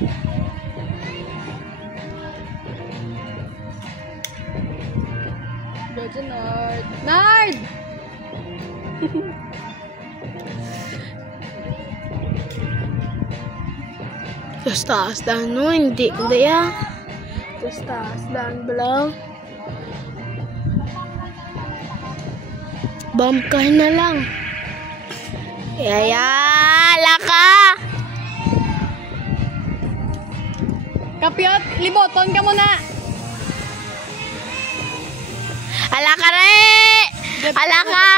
Go to Nard. Nard! Terus taas dan no, hindi ko ya. Terus taas dan belang. Bamkahin na lang. Yaya, laka! Kapiot, liboton ka muna. Alaka re! Alaka!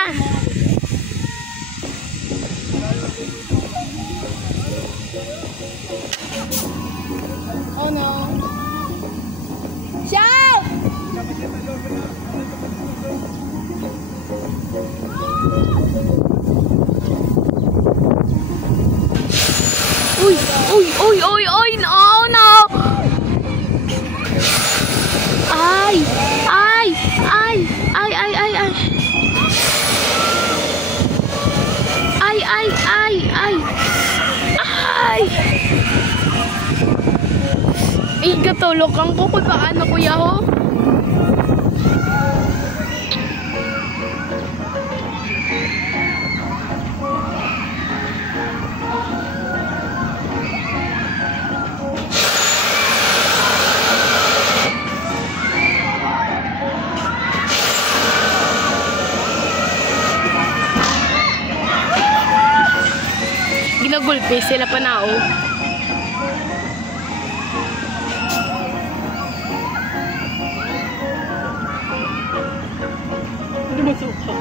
Oh no. Shout! Uy! Uy! Uy! Uy! Uy! No! No! Ay! Ay! Ay! Ay! Ay! Ay! Ay! Ay! Ay! Ay! Ay! Ay! Ay! Katulog ang ko kung paano kuya ho? Ginagulpi sila pa na oh. Hindi masuka.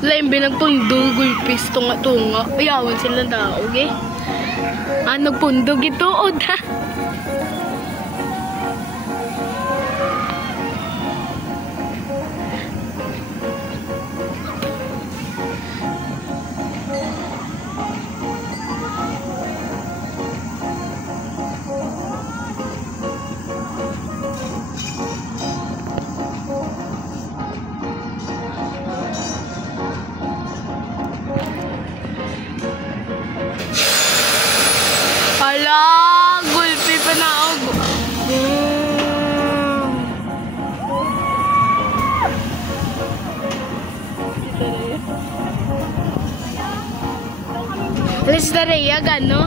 Lain binagpundog gulpis tunga-tunga. Ayawan sila daog eh. Nagpundog ito o da. Hala, gulpi pa na ako. Alis na Rhea, gano?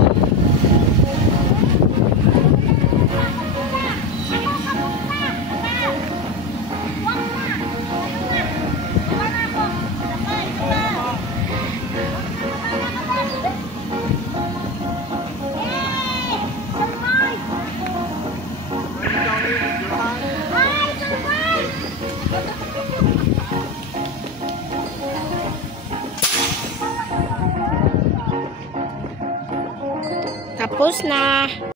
Tapos na.